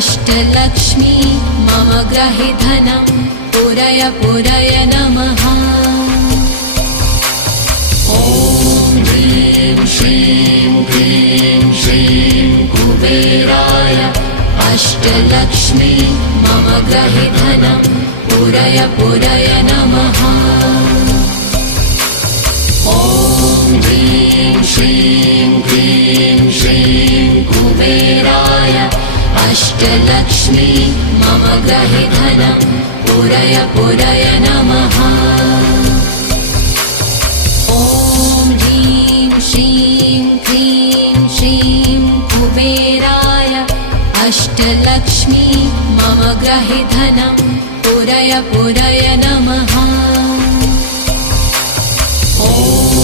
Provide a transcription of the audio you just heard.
अष्टलक्ष्मी मम ग्रहे धनं पुरय पुरय नमः। ॐ ह्रीं श्रीं क्लीं श्रीं कुबेराय अष्टलक्ष्मी मम ग्रहे धनं पुरय पुरय नमः। ॐ ह्रीं श्रीं क्लीं श्रीं कुबेराय अष्टलक्ष्मी मम ग्रहे धनं पुरय पुरय नमः। ॐ ह्रीं श्रीं क्लीं श्रीं कुबेराय अष्टलक्ष्मी मम ग्रहे धनं पुरय पुरय नमः।